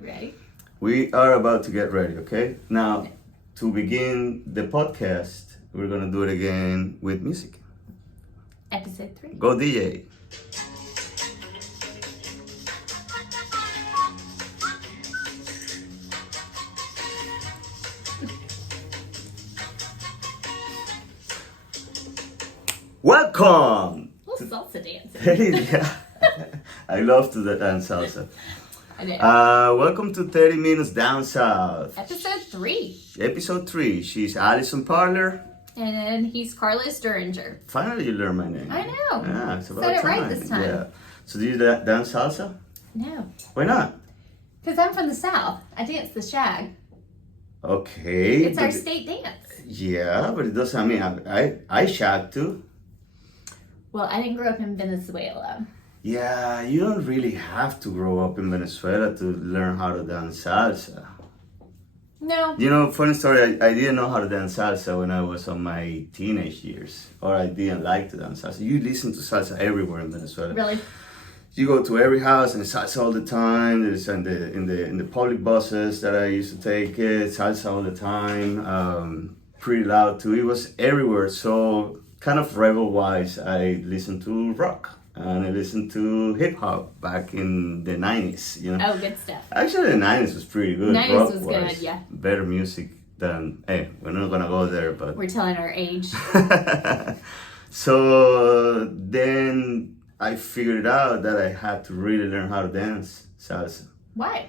Ready? We are about to get ready, okay? Now, to begin the podcast, we're gonna do it again with music. Episode 3. Go DJ. Welcome! Little salsa dancing. Yeah. I love to dance salsa. I know. Welcome to 30 Minutes Down South. Episode 3. Episode 3. She's Allison Parler. And then he's Carlos Duringer. Finally, you learned my name. I know. Yeah, it's about Said it time. right this time. Yeah. So do you dance salsa? No. Why not? Because I'm from the South. I dance the shag. Okay. It's our state dance. Yeah, but it doesn't. I mean, I shag too. Well, I didn't grow up in Venezuela. Yeah, you don't really have to grow up in Venezuela to learn how to dance salsa. No. You know, funny story, I didn't know how to dance salsa when I was on my teenage years. Or I didn't like to dance salsa. You listen to salsa everywhere in Venezuela. Really? You go to every house and it's salsa all the time. There's in the public buses that I used to take salsa all the time. Pretty loud too. It was everywhere. So kind of rebel-wise, I listened to rock. And I listened to hip hop back in the 90s, you know. Oh, good stuff. Actually, the 90s was pretty good. 90s Rock was good, yeah. Better music than, hey, we're not gonna go there, but. We're telling our age. So then I figured out that I had to really learn how to dance salsa. Why?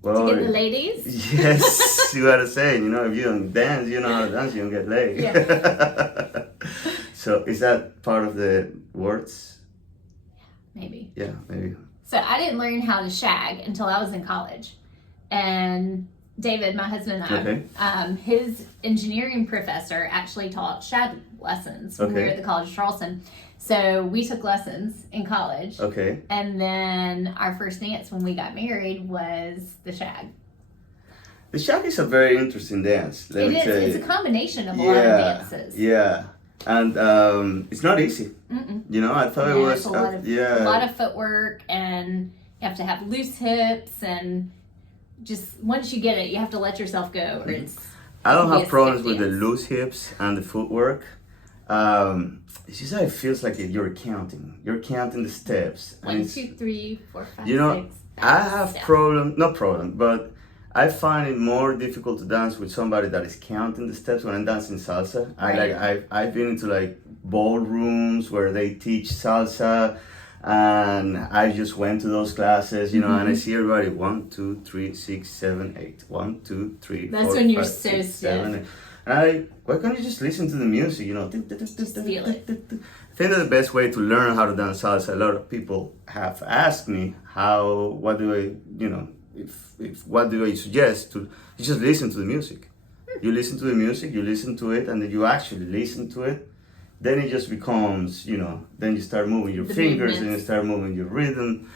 Well, To get the ladies? Yes, you gotta say, you know, if you don't dance, you know how to dance, you don't get laid. Yeah. So is that part of the words? Maybe. Yeah, maybe. So I didn't learn how to shag until I was in college. And David, my husband and I, Okay. His engineering professor actually taught shag lessons when we were Okay. at the College of Charleston. So we took lessons in college. Okay. And then our first dance when we got married was the shag. The shag is a very interesting dance. Let me tell you. It's a combination of a lot of dances. Yeah, and it's not easy. Mm-mm. You know, I thought it was It's a lot of footwork, and you have to have loose hips, and just once you get it, you have to let yourself go, or it's. I don't be have a problems stiff with the dance. loose hips and the footwork. It's just that it feels like you're counting. You're counting the steps. and 1, it's- 2, 3, 4, 5, You know, 6. I have not problem, but I find it more difficult to dance with somebody that is counting the steps when I'm dancing salsa. Right. I've been into like ballrooms where they teach salsa, and I just went to those classes, you know, and I see everybody 1, 2, 3, 6, 7, 8. 1, 2, 3, That's 4, when you're 5, so 6, stiff. 7, 8. And why can't you just listen to the music, you know? Just feel it. I think that the best way to learn how to dance salsa, a lot of people have asked me what do I suggest to, you just listen to the music. You listen to the music, you listen to it, and then you actually listen to it. Then it just becomes, you know, then you start moving your The fingers and you movements. start moving your rhythm.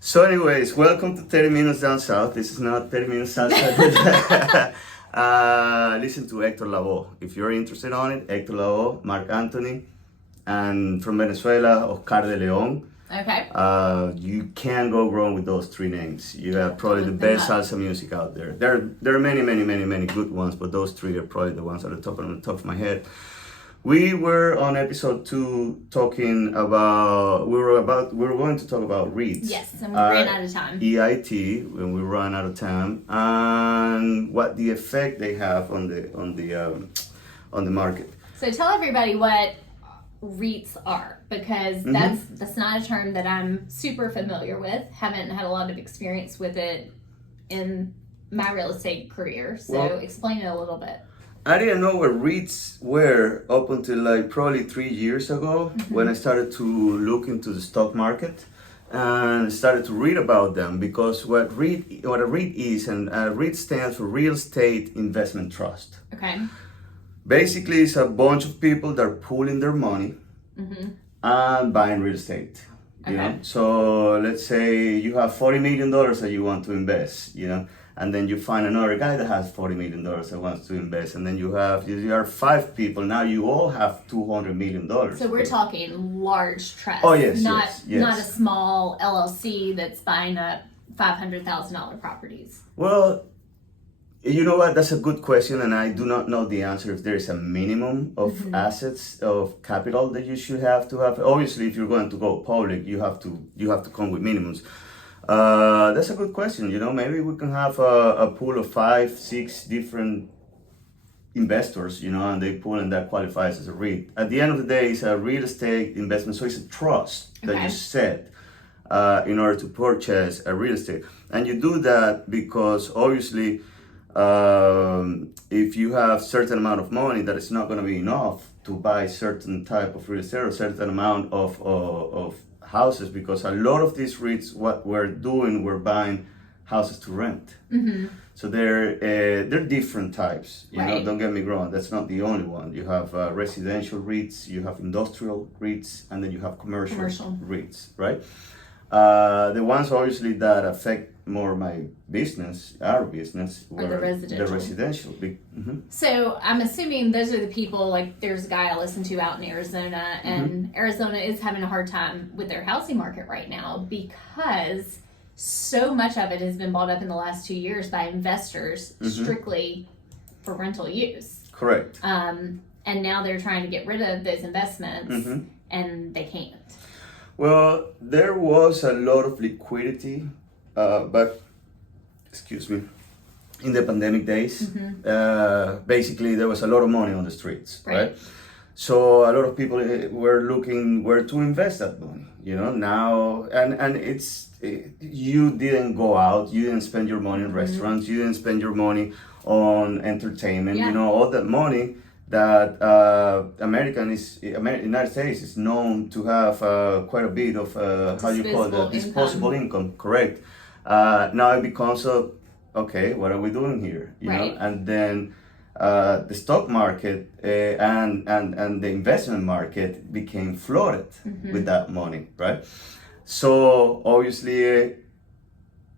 So anyways, welcome to 30 Minutes Down South. This is not 30 Minutes Salsa. Listen to Hector Lavoe. If you're interested on it, Hector Lavoe, Marc Anthony, and from Venezuela, Oscar de Leon. Okay. You can't go wrong with those three names. You have probably the Look them best up. salsa music out there. There are many good ones, but those three are probably the ones on the top of my head. We were on episode 2 talking about we were going to talk about REITs. Yes, and we ran out of time. EIT when we run out of time, and what the effect they have on the market. So tell everybody what REITs are, because that's not a term that I'm super familiar with. Haven't had a lot of experience with it in my real estate career. So Well, explain it a little bit. I didn't know what REITs were up until like probably 3 years ago when I started to look into the stock market and started to read about them, because what a REIT is, and a REIT stands for Real Estate Investment Trust. Okay. Basically, it's a bunch of people that are pooling their money and buying real estate. You know, so let's say you have $40 million that you want to invest. You know, and then you find another guy that has $40 million that wants to invest, and then you are 5 people. Now you all have $200 million. So we're talking large trust. Oh yes, not yes. not a small LLC that's buying up $500,000 properties? Well, you know what? That's a good question, and I do not know the answer if there is a minimum of assets of capital that you should have to have. Obviously, if you're going to go public, you have to come with minimums. That's a good question. Maybe we can have a pool of 5-6 different investors, and they pool, and that qualifies as a REIT. At the end of the day, it's a real estate investment, so it's a trust that you set in order to purchase a real estate, and you do that because obviously. If you have certain amount of money, that is not going to be enough to buy certain type of real estate or certain amount of houses, because a lot of these REITs, what we're buying houses to rent. So they're different types. Don't get me wrong. That's not the only one. You have residential REITs, you have industrial REITs, and then you have commercial. REITs, right? The ones obviously that affect more our business, were the residential. So I'm assuming those are the people, like there's a guy I listen to out in Arizona, and Arizona is having a hard time with their housing market right now because so much of it has been bought up in the last 2 years by investors strictly for rental use. Correct. And now they're trying to get rid of those investments, and they can't. Well, there was a lot of liquidity, but in the pandemic days, basically there was a lot of money on the streets, right? So a lot of people were looking where to invest that money, now, and you didn't go out, you didn't spend your money in restaurants, you didn't spend your money on entertainment, all that money that United States is known to have quite a bit of disposable income. Correct. Now it becomes okay, what are we doing here? You know, and then the stock market and the investment market became flooded with that money, right? So obviously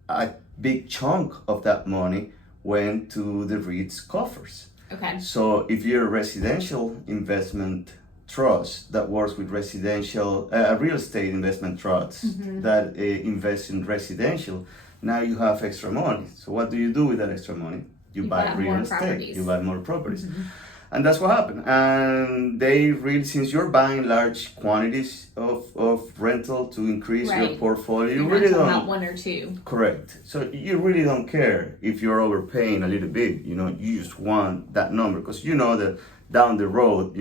a big chunk of that money went to the REIT's coffers. Okay. So if you're a residential investment trust that works with residential, real estate investment trusts that invest in residential, now you have extra money. So what do you do with that extra money? You buy real estate. Properties. You buy more properties. And that's what happened. And they really, since you're buying large quantities of rental to increase your portfolio, you really don't. Not one or two. Correct. So you really don't care if you're overpaying a little bit. You just want that number because you know that down the road,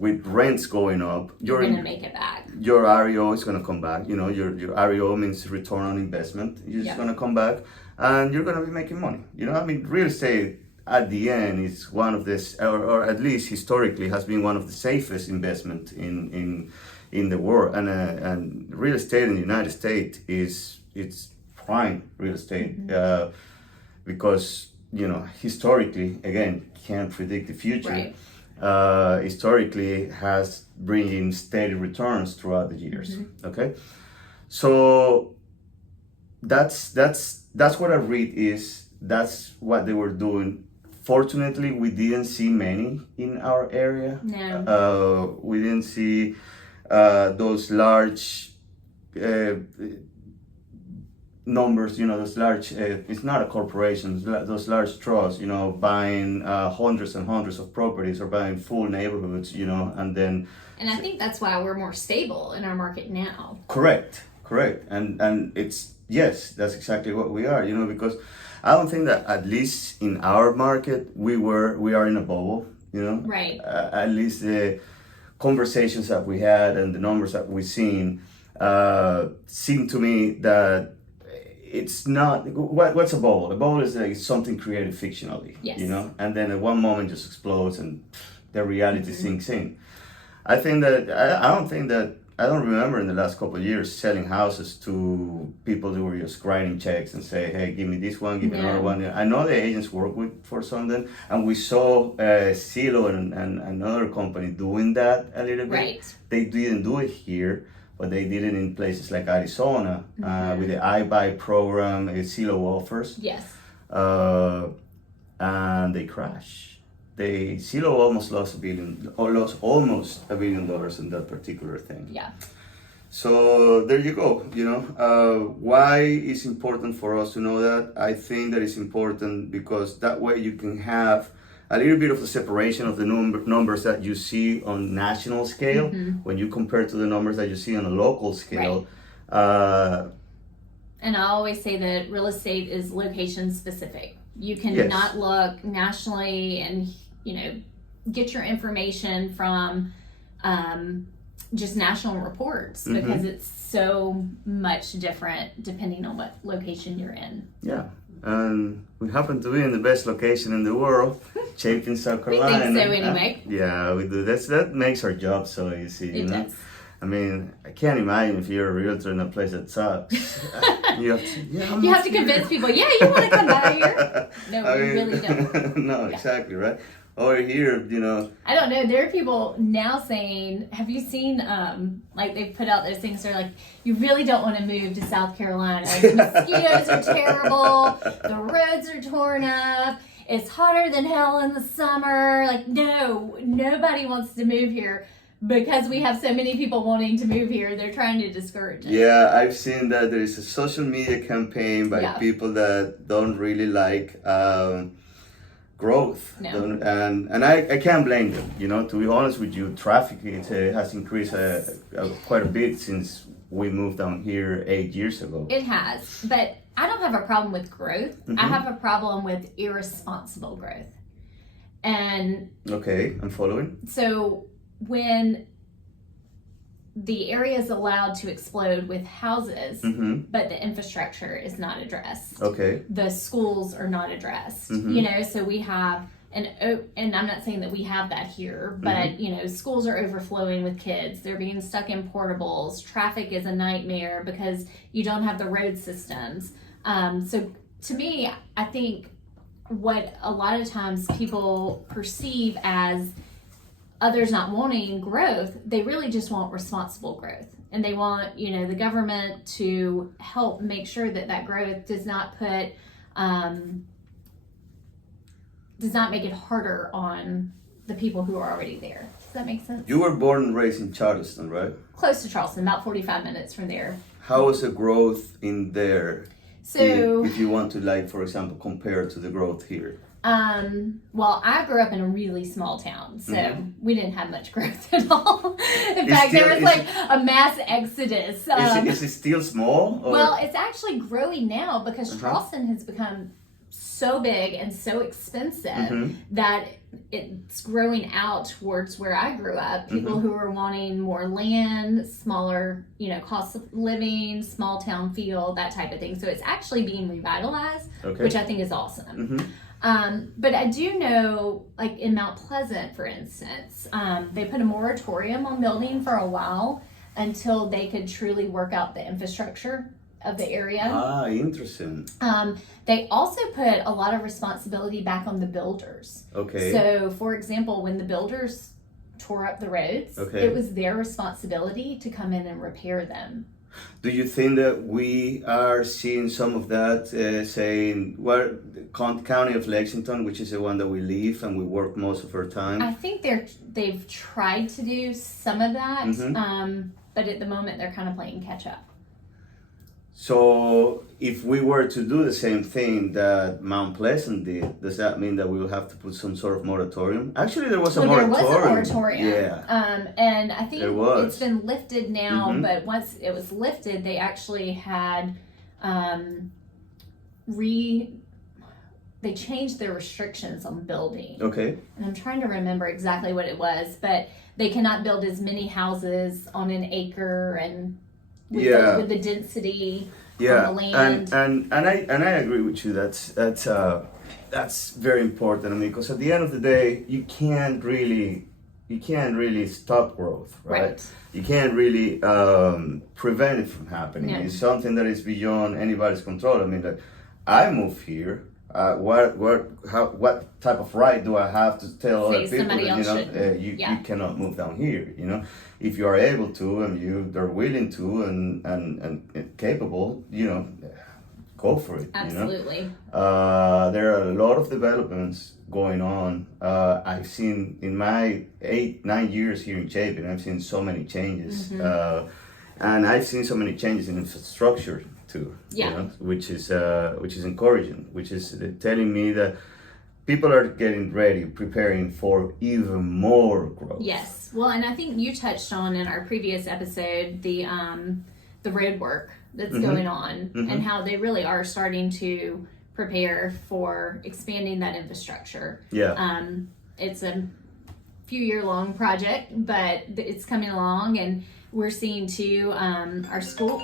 with rents going up, you're gonna make it back. Your REO is gonna come back. Your REO means return on investment. You're just gonna come back, and you're gonna be making money. Real estate at the end is one of this, or at least historically has been one of the safest investment in the world. And real estate in the United States it's prime real estate because historically, again, can't predict the future. Right. Historically has bringing steady returns throughout the years. Okay, so that's what a REIT is. That's what they were doing. Fortunately, we didn't see many in our area. No. We didn't see those large numbers, those large, it's not a corporation, those large trusts, buying hundreds and hundreds of properties or buying full neighborhoods, and then... And I think that's why we're more stable in our market now. Correct. And it's, yes, that's exactly what we are, because I don't think that at least in our market, we are in a bubble, Right. At least the conversations that we had and the numbers that we've seen seem to me that it's not, what's a bubble? A bubble is like something created fictionally, and then at one moment just explodes and the reality sinks in. I don't remember in the last couple of years selling houses to people who were just writing checks and say, hey, give me this one, give me another one. I know the agents work for something, and we saw Silo and another company doing that a little bit. Right. They didn't do it here, but they did it in places like Arizona with the iBuy program, Silo offers. Yes. And they crashed. Silo almost lost almost $1 billion in that particular thing. Yeah. So there you go. Why it's important for us to know that? I think that it's important because that way you can have a little bit of a separation of the numbers that you see on national scale when you compare to the numbers that you see on a local scale. Right. And I always say that real estate is location specific. You cannot look nationally and get your information from just national reports because it's so much different depending on what location you're in. Yeah. And we happen to be in the best location in the world, Chapin, South Carolina. We think so anyway. Yeah, we do. That makes our job so easy. It does. I mean, I can't imagine if you're a realtor in a place that sucks. You have to convince people, you want to come by here. No, we really don't. No, exactly, right? Over here, I don't know. There are people now saying, have you seen, they've put out those things, they're like, you really don't want to move to South Carolina. The mosquitoes are terrible. The roads are torn up. It's hotter than hell in the summer. Like, no, nobody wants to move here. Because we have so many people wanting to move here, they're trying to discourage it. Yeah, I've seen that there is a social media campaign by people that don't really like growth. No. And I can't blame them. To be honest with you, traffic has increased quite a bit since we moved down here 8 years ago. It has, but I don't have a problem with growth. I have a problem with irresponsible growth. And okay, I'm following. So when the area is allowed to explode with houses, but the infrastructure is not addressed. Okay. The schools are not addressed. So we have, and I'm not saying that we have that here, but schools are overflowing with kids. They're being stuck in portables. Traffic is a nightmare because you don't have the road systems. So to me, I think what a lot of times people perceive as others not wanting growth, they really just want responsible growth. And they want, the government to help make sure that growth does not put, does not make it harder on the people who are already there. Does that make sense? You were born and raised in Charleston, right? Close to Charleston, about 45 minutes from there. How was the growth in there? So, if you want to, for example, compare to the growth here. Well, I grew up in a really small town, so we didn't have much growth at all. In fact, there was a mass exodus. Is it still small? Or? Well, it's actually growing now because Charleston has become so big and so expensive that it's growing out towards where I grew up. People who are wanting more land, smaller, cost of living, small town feel, that type of thing. So it's actually being revitalized, which I think is awesome. But I do know, in Mount Pleasant, for instance, they put a moratorium on building for a while until they could truly work out the infrastructure of the area. Ah, interesting. They also put a lot of responsibility back on the builders. Okay. So, for example, when the builders tore up the roads, it was their responsibility to come in and repair them. Do you think that we are seeing some of that, say, in county of Lexington, which is the one that we live and we work most of our time? I think they've tried to do some of that, but at the moment they're kind of playing catch up. So if we were to do the same thing that Mount Pleasant did, does that mean that we will have to put some sort of moratorium? Actually, there was a moratorium. There was a moratorium. Yeah. And I think it's been lifted now, but once it was lifted, they actually had they changed their restrictions on building. Okay. And I'm trying to remember exactly what it was, but they cannot build as many houses on an acre and with the density on the land. And I agree with you. That's very important. I mean, because at the end of the day, you can't really stop growth, right? You can't really prevent it from happening. It's something that is beyond anybody's control. I mean, I moved here. What type of right do I have to tell other people that you cannot move down here? If you are able to and they're willing to and capable, go for it. Absolutely. There are a lot of developments going on. I've seen in my 8-9 years here in Chapin, I've seen so many changes. And I've seen so many changes in infrastructure too. Yeah. You know, which is encouraging. Which is telling me that people are getting ready, preparing for even more growth. Yes. Well, and I think you touched on in our previous episode the road work that's going on and how they really are starting to prepare for expanding that infrastructure. Yeah. It's a few year long project, but it's coming along, and we're seeing too our school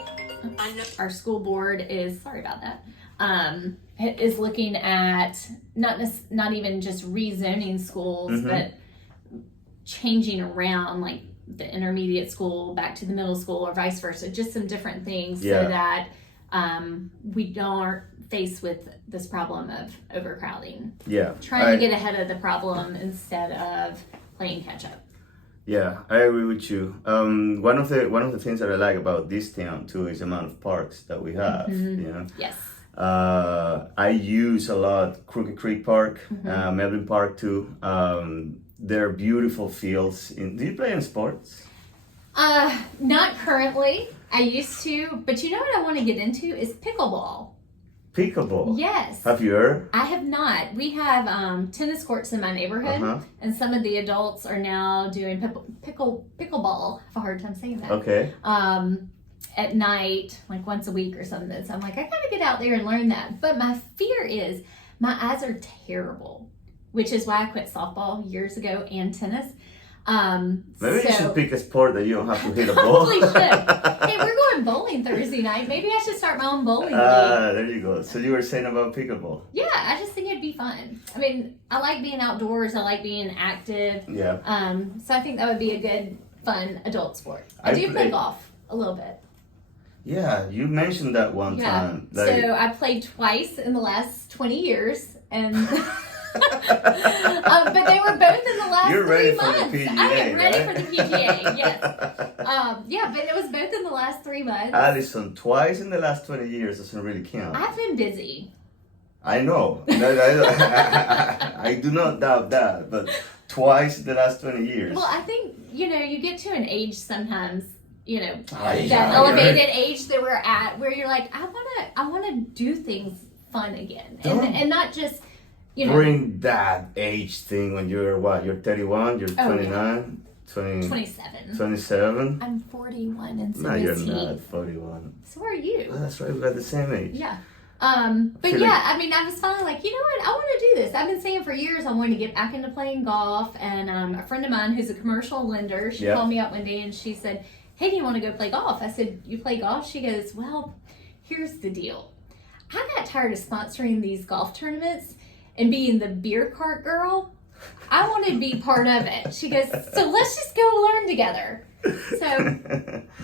board is sorry about that. Is looking at not even just rezoning schools, but changing around like the intermediate school back to the middle school or vice versa, just some different things so that we aren't faced with this problem of overcrowding. Yeah. Trying to get ahead of the problem instead of playing catch up. Yeah, I agree with you. One of the things that I like about this town too is the amount of parks that we have. You know. Yes. I use a lot Crooked Creek Park, Melvin Park too. They're beautiful fields. Do you play any sports? Not currently. I used to, but you know what I want to get into is pickleball. Pickleball? Yes. Have you heard? I have not. We have tennis courts in my neighborhood, and some of the adults are now doing pickleball. I have a hard time saying that. Okay. At night, like once a week or something. So I'm like, I gotta get out there and learn that. But my fear is my eyes are terrible, which is why I quit softball years ago and tennis. Maybe you should pick a sport that you don't have to hit a ball. Probably should. Hey, we're going bowling Thursday night. Maybe I should start my own bowling league. There you go. So you were saying about pickleball. Yeah, I just think it'd be fun. I mean, I like being outdoors. I like being active. Yeah. So I think that would be a good, fun adult sport. I do play golf a little bit. Yeah, you mentioned that one time. Like, so I played twice in the last 20 years, and but they were both in the last 3 months. For the PGA, I am ready right? for the PGA, yes. Yeah, but it was both in the last 3 months. Allison, twice in the last 20 years doesn't really count. I've been busy. I know. I do not doubt that, but twice in the last 20 years. Well, I think, you get to an age sometimes, that elevated age that we're at, where you're like, I wanna do things fun again, and not just, bring that age thing when you're what? You're 31. You're 29. 27. 27. I'm 41 and 17. No, you're not 41. So are you? Oh, that's right. We got the same age. Yeah. But yeah, I mean, I was finally like, you know what? I want to do this. I've been saying for years I wanted to get back into playing golf, and a friend of mine who's a commercial lender, she called me up one day and she said, hey, do you want to go play golf? I said, you play golf? She goes, well, here's the deal. I got tired of sponsoring these golf tournaments and being the beer cart girl. I want to be part of it. She goes, so let's just go learn together. So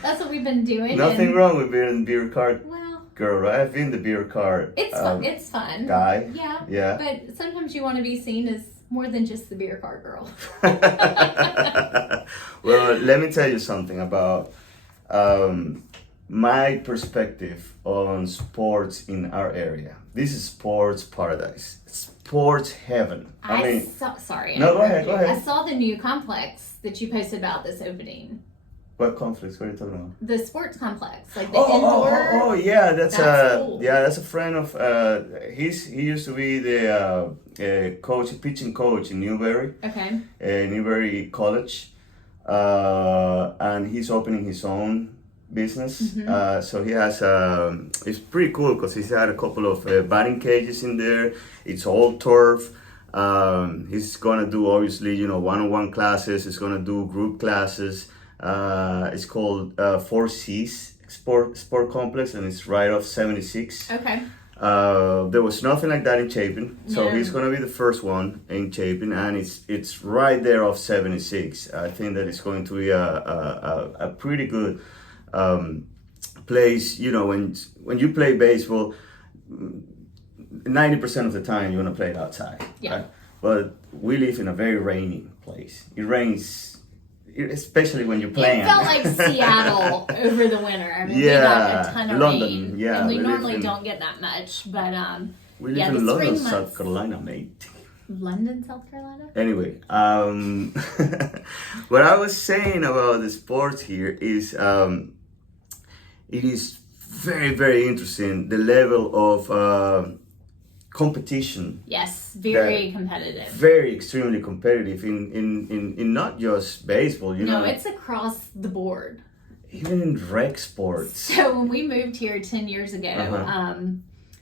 that's what we've been doing. Nothing wrong with being the beer cart girl, right? I've been the beer cart. It's fun. It's fun. Guy. Yeah. Yeah. But sometimes you want to be seen as more than just the beer cart girl. Well, let me tell you something about my perspective on sports in our area. This is sports paradise. Sports heaven. Sorry. No, go ahead. I saw the new complex that you posted about this opening. What complex? What are you talking about? The sports complex, like the indoor. Oh, yeah. That's cool. That's a friend of. He used to be the pitching coach in Newberry. Okay. Newberry College, and he's opening his own business. So he has. It's pretty cool because he's had a couple of batting cages in there. It's all turf. He's gonna do obviously one-on-one classes. He's gonna do group classes. It's called 4Cs Sport Complex, and it's right off 76. Okay. There was nothing like that in Chapin, so he's gonna be the first one in Chapin, and it's right there off 76. I think that it's going to be a pretty good place. When you play baseball, 90% of the time you want to play it outside. Yeah. Right? But we live in a very rainy place. It rains. Especially when you're playing. It felt like Seattle over the winter. I mean, we got a ton of London, rain. yeah. And we normally don't get that much, but we live in London, South Carolina, mate. London, South Carolina? Anyway, what I was saying about the sports here is it is very, very interesting, the level of competition. Yes, very competitive. Very extremely competitive in not just baseball, you know. No, it's across the board. Even in rec sports. So when we moved here 10 years ago,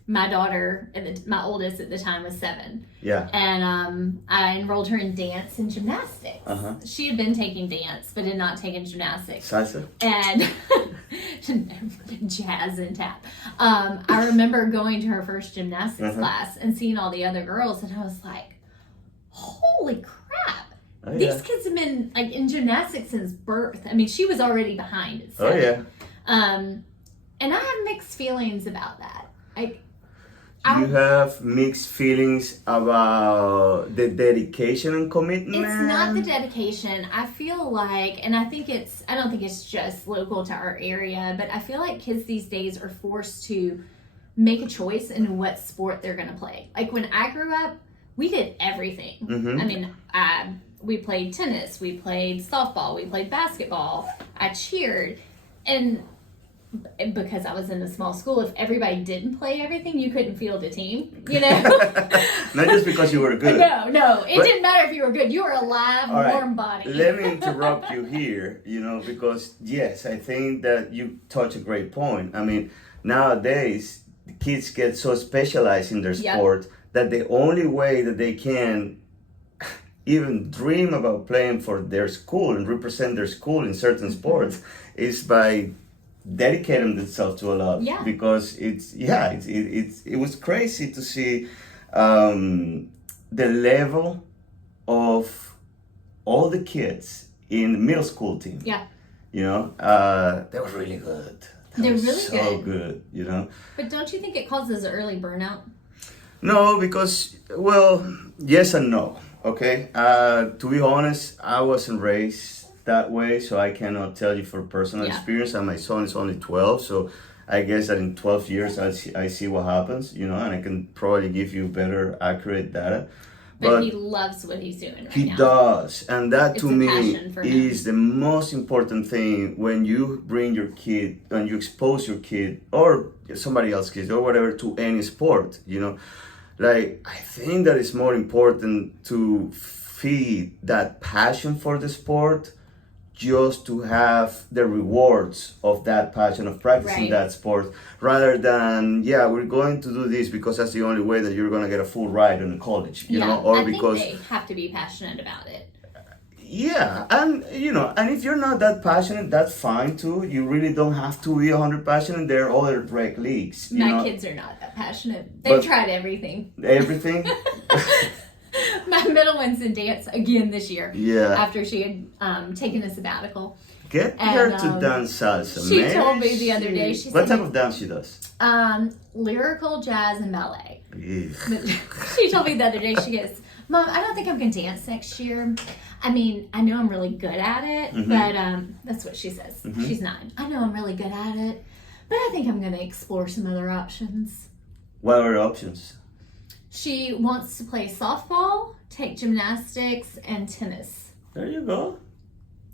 my daughter, my oldest at the time, was 7. Yeah. And I enrolled her in dance and gymnastics. She had been taking dance, but had not taken gymnastics. Salsa? And jazz and tap. I remember going to her first gymnastics class and seeing all the other girls, and I was like, holy crap. Oh, These kids have been like in gymnastics since birth. I mean, she was already behind at 7. Oh, yeah. And I have mixed feelings about that. You have mixed feelings about the dedication and commitment? It's not the dedication. I feel like, and I don't think it's just local to our area, but I feel like kids these days are forced to make a choice in what sport they're going to play. Like when I grew up, we did everything. I mean, we played tennis, we played softball, we played basketball, I cheered. And because I was in a small school, if everybody didn't play everything, you couldn't field a team, you know? Not just because you were good. No. It didn't matter if you were good. You were alive, warm body. Let me interrupt you here, you know, because yes, I think that you touch a great point. I mean, nowadays, the kids get so specialized in their sport that the only way that they can even dream about playing for their school and represent their school in certain sports is by dedicating themselves to a lot. Because it was crazy to see the level of all the kids in the middle school team. You know, they were really good. They're really so good, you know. But don't you think it causes early burnout? No, because, well, yes and no. Okay, to be honest, I wasn't raised that way, so I cannot tell you for personal experience. And my son is only 12, so I guess that in 12 years I see what happens, you know, and I can probably give you better, accurate data. But he loves what he's doing right now. He does, and that It's to a me passion for him. is the most important thing when you bring your kid and you expose your kid or somebody else's kids or whatever to any sport, you know. Like, I think that it's more important to feed that passion for the sport just to have the rewards of that passion of practicing that sport, rather than, we're going to do this because that's the only way that you're going to get a full ride in college, you know, or because think they have to be passionate about it. Yeah, and you know, and if you're not that passionate, that's fine too. You really don't have to be 100 passionate. There are other rec leagues. My kids are not that passionate. They've tried everything. Everything? My middle one's in dance again this year. Yeah. After she had taken a Get her to dance salsa, She man. told me the other day. She what said, type of dance she does? Lyrical, jazz, and ballet. Yeah. But she told me the other day, she goes, Mom, I don't think I'm going to dance next year. I mean, I know I'm really good at it, but that's what she says. She's 9. I know I'm really good at it, but I think I'm going to explore some other options. What are the options? She wants to play softball, take gymnastics, and tennis. There you go.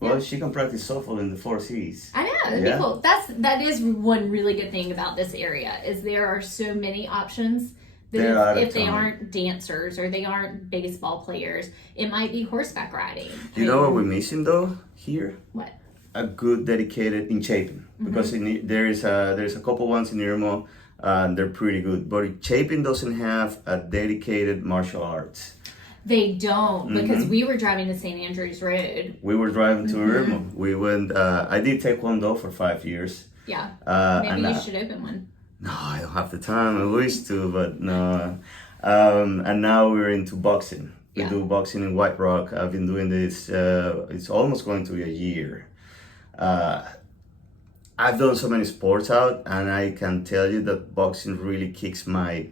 Well, she can practice softball in the 4 Cs. I know, that'd be cool. That is one really good thing about this area, is there are so many options. If they aren't dancers or they aren't baseball players, it might be horseback riding. You know what we're missing though here? What? A good dedicated in Chapin, because there's a couple ones in Irmo, and they're pretty good. But Chapin doesn't have a dedicated martial arts. They don't, because we were driving to St. Andrews Road. We were driving to Irmo. We went. I did Taekwondo for 5 years. Yeah. Maybe you should open one. No, I don't have the time. I wish to, but no. And now we're into boxing. We do boxing in White Rock. I've been doing this, it's almost going to be a year. I've done so many sports out, and I can tell you that boxing really kicks my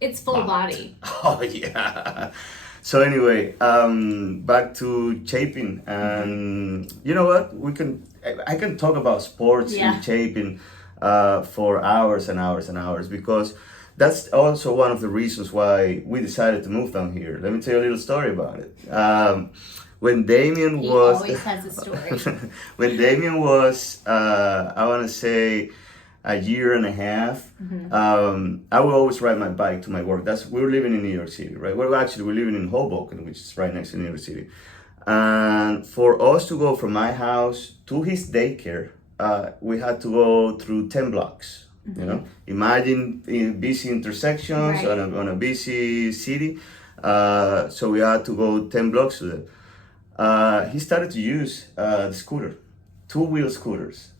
It's full body. Oh, yeah. So anyway, back to Chapin. And you know what? I can talk about sports in Chapin for hours and hours and hours, because that's also one of the reasons why we decided to move down here. Let me tell you a little story about it. When Damien was... He always has a story. When Damien was, I want to say, a year and a half, I would always ride my bike to my work. We're living in New York City, right? Well, actually, we're living in Hoboken, which is right next to New York City. And for us to go from my house to his daycare, we had to go through 10 blocks. You know, imagine in busy intersections on a busy city. So we had to go 10 blocks to them. He started to use the scooter, two-wheel scooters.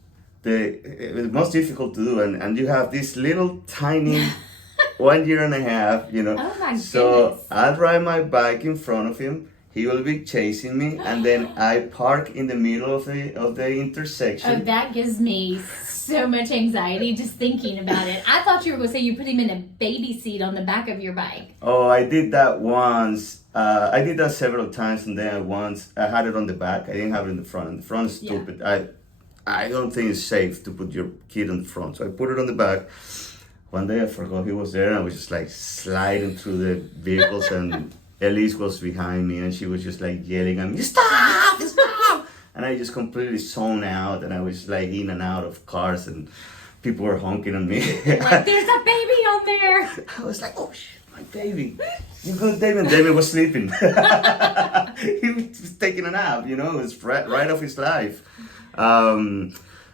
It was most difficult to do, and you have this little tiny 1 year and a half, you know. Oh my so goodness. I'd ride my bike in front of him. He will be chasing me, and then I park in the middle of the intersection. Oh, that gives me so much anxiety just thinking about it. I thought you were going to say you put him in a baby seat on the back of your bike. Oh, I did that once. I did that several times, and then I had it on the back. I didn't have it in the front. And the front is stupid. Yeah. I don't think it's safe to put your kid on the front, so I put it on the back. One day I forgot he was there, and I was just like sliding through the vehicles, and Elise was behind me, and she was just like yelling at me, "Stop! Stop!" And I just completely zoned out, and I was like in and out of cars, and people were honking at me. Like, there's a baby on there. I was like, "Oh shit, my baby." You good, David? David was sleeping. He was taking a nap, you know, it was right off his life.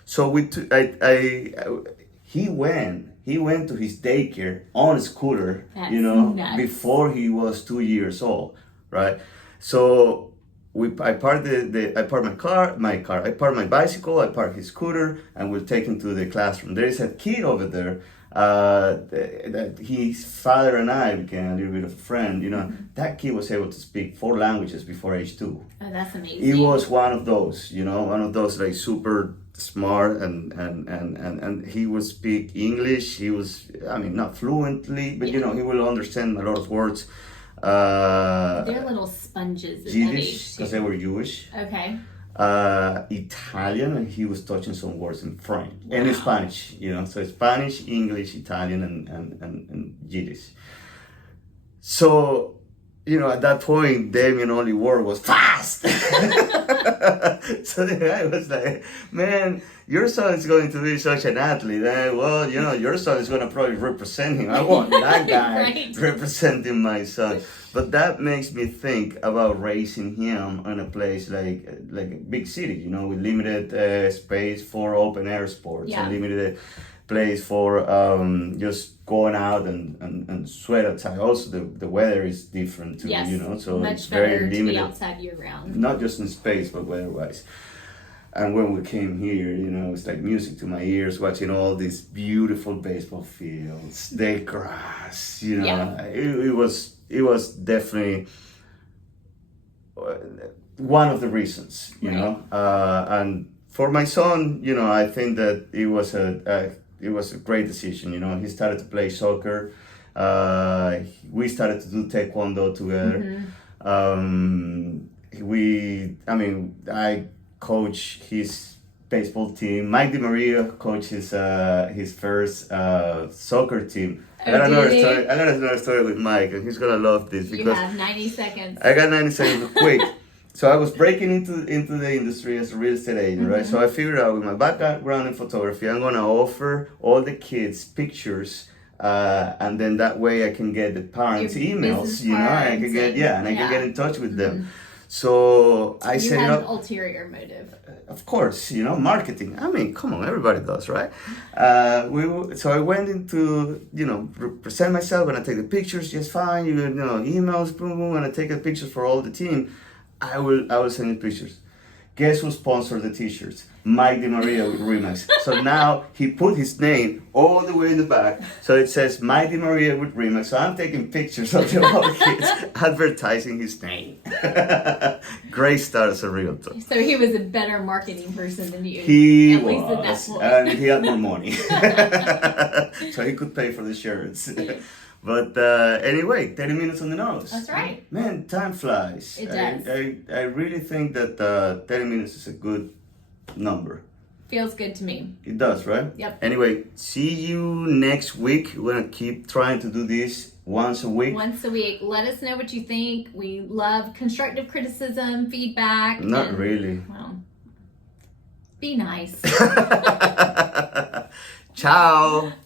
So he went to his daycare on a scooter. That's you know, nuts. Before he was 2 years old, right? So I parked I parked my bicycle, I parked his scooter, and we'll take him to the classroom. There is a kid over there. That his father and I became a little bit of a friend. You know, that kid was able to speak 4 languages before age 2. Oh, that's amazing. He was one of those, you know, like super smart, and he would speak English. He was, I mean, not fluently, but you know, he will understand a lot of words. They're little sponges. Yiddish, because they were Jewish. Okay. Italian, and he was touching some words in French and in Spanish, you know, so Spanish, English, Italian, and Yiddish. So, you know, at that point, Damien's only word was fast. So the guy was like, "Man, your son is going to be such an athlete. Well, you know, your son is going to probably represent him. I want that guy representing my son." But that makes me think about raising him in a place like a big city, you know, with limited space for open air sports, and limited place for just going out and sweat outside. Also, the weather is different too, you know, so much it's very limited. To be outside year round. Not just in space, but weather-wise. And when we came here, you know, it's like music to my ears, watching all these beautiful baseball fields, the grass, you know. It was definitely one of the reasons, you know. And for my son, you know, I think that it was a great decision. You know, he started to play soccer. We started to do taekwondo together. I coach his baseball team. Mike DiMaria coaches his first soccer team. I got another story with Mike, and he's gonna love this because you have 90 seconds. I got 90 seconds, quick. So I was breaking into the industry as a real estate agent, right? So I figured out with my background in photography, I'm gonna offer all the kids pictures, and then that way I can get the parents' emails, you know, I can get and I can get in touch with them. So I set it up. An ulterior motive. Of course, you know, marketing. I mean, come on, everybody does, right? So I went into, you know, present myself, and I take the pictures just fine. You know, emails, boom, boom, and I take the pictures for all the team. I will send you pictures. Guess who sponsored the t-shirts? Mike DiMaria with Remax. So now he put his name all the way in the back. So it says Mike DiMaria with Remax. So I'm taking pictures of the other kids advertising his name. Great start as a realtor. So he was a better marketing person than you. He at was, least at that point. And he had more money. So he could pay for the shirts. But anyway, 30 minutes on the nose. That's right. Man, time flies. It does. I really think that 30 minutes is a good number. Feels good to me. It does, right? Yep. Anyway, see you next week. We're going to keep trying to do this once a week. Once a week. Let us know what you think. We love constructive criticism, feedback. Not really. Well, be nice. Ciao.